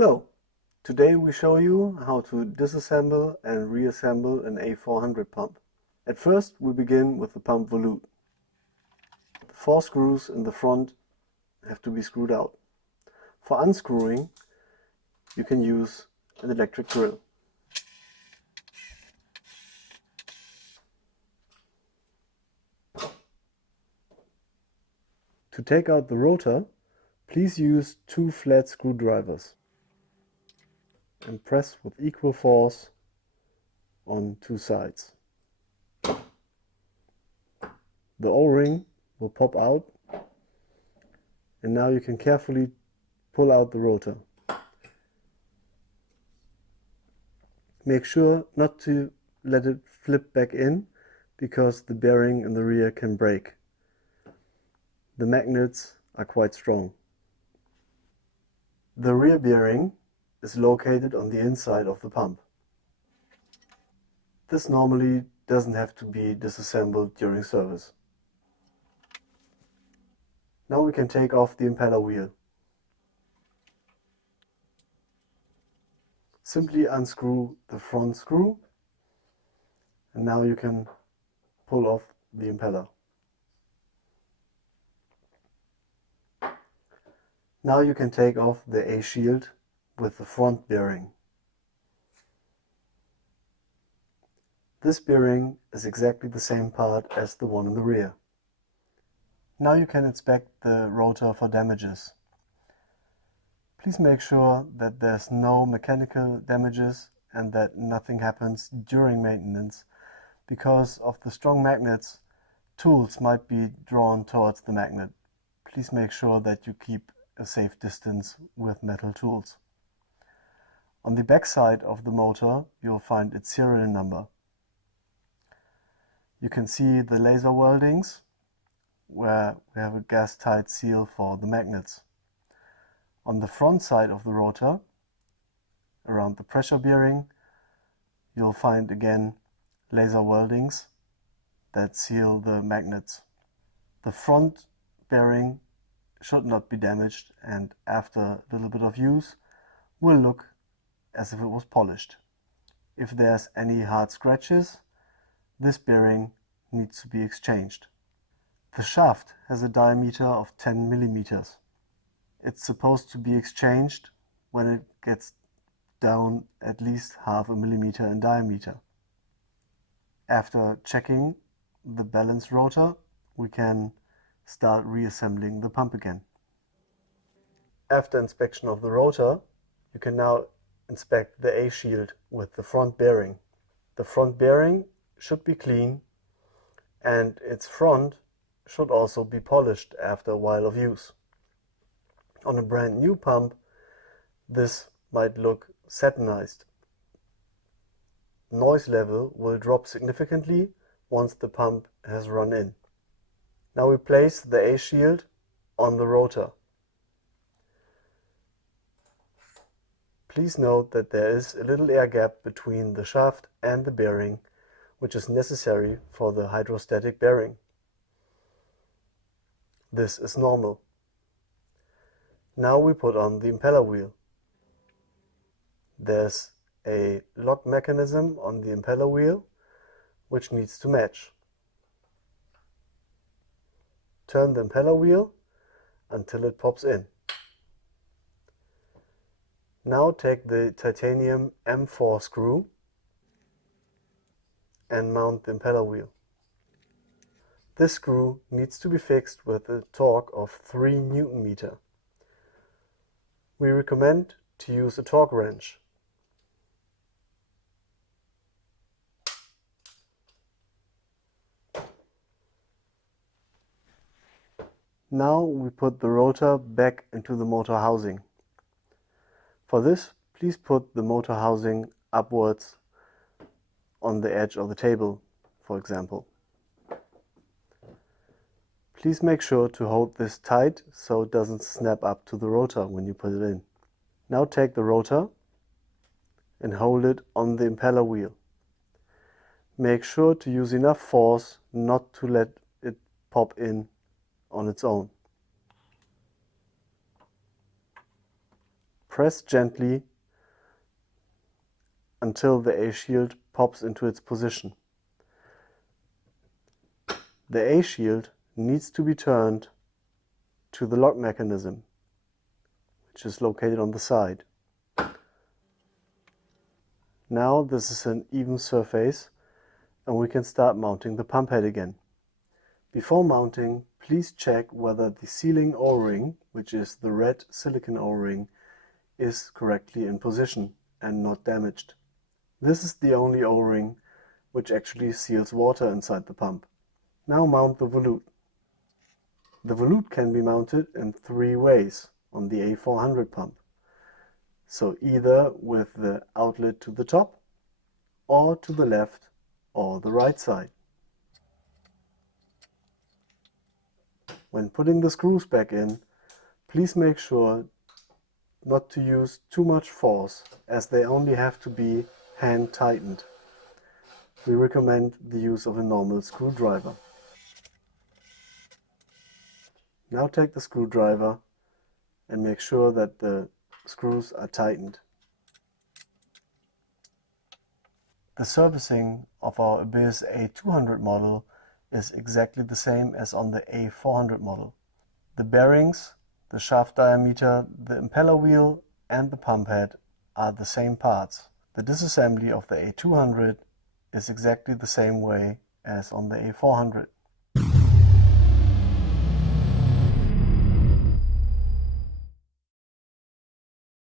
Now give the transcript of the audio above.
Hello! Today we show you how to disassemble and reassemble an A400 pump. At first we begin with the pump volute. The 4 screws in the front have to be screwed out. For unscrewing you can use an electric drill. To take out the rotor, please use 2 flat screwdrivers and press with equal force on 2 sides. The O-ring will pop out, and now you can carefully pull out the rotor. Make sure not to let it flip back in, because the bearing in the rear can break. The magnets are quite strong. The rear bearing is located on the inside of the pump. This normally doesn't have to be disassembled during service. Now we can take off the impeller wheel. Simply unscrew the front screw, and now you can pull off the impeller. Now you can take off the A-shield with the front bearing. This bearing is exactly the same part as the one in the rear. Now you can inspect the rotor for damages. Please make sure that there's no mechanical damages and that nothing happens during maintenance. Because of the strong magnets, tools might be drawn towards the magnet. Please make sure that you keep a safe distance with metal tools. On the back side of the motor you'll find its serial number. You can see the laser weldings where we have a gas-tight seal for the magnets. On the front side of the rotor, around the pressure bearing, you'll find again laser weldings that seal the magnets. The front bearing should not be damaged, and after a little bit of use will look as if it was polished. If there's any hard scratches, this bearing needs to be exchanged. The shaft has a diameter of 10 millimeters. It's supposed to be exchanged when it gets down at least half a millimeter in diameter. After checking the balance rotor, we can start reassembling the pump again. After inspection of the rotor, you can now inspect the A-shield with the front bearing. The front bearing should be clean, and its front should also be polished after a while of use. On a brand new pump, this might look satinized. Noise level will drop significantly once the pump has run in. Now we place the A-shield on the rotor. Please note that there is a little air gap between the shaft and the bearing, which is necessary for the hydrostatic bearing. This is normal. Now we put on the impeller wheel. There's a lock mechanism on the impeller wheel which needs to match. Turn the impeller wheel until it pops in. Now take the titanium M4 screw and mount the impeller wheel. This screw needs to be fixed with a torque of 3 Newton meter. We recommend to use a torque wrench. Now we put the rotor back into the motor housing. For this, please put the motor housing upwards on the edge of the table, for example. Please make sure to hold this tight so it doesn't snap up to the rotor when you put it in. Now take the rotor and hold it on the impeller wheel. Make sure to use enough force not to let it pop in on its own. Press gently until the A-shield pops into its position. The A-shield needs to be turned to the lock mechanism, which is located on the side. Now this is an even surface and we can start mounting the pump head again. Before mounting, please check whether the sealing O-ring, which is the red silicone O-ring, is correctly in position and not damaged. This is the only O-ring which actually seals water inside the pump. Now mount the volute. The volute can be mounted in 3 ways on the A400 pump. So either with the outlet to the top, or to the left or the right side. When putting the screws back in, please make sure not to use too much force, as they only have to be hand tightened. We recommend the use of a normal screwdriver. Now take the screwdriver and make sure that the screws are tightened. The servicing of our Abyzz A200 model is exactly the same as on the A400 model. The bearings, the shaft diameter, the impeller wheel and the pump head are the same parts. The disassembly of the A200 is exactly the same way as on the A400.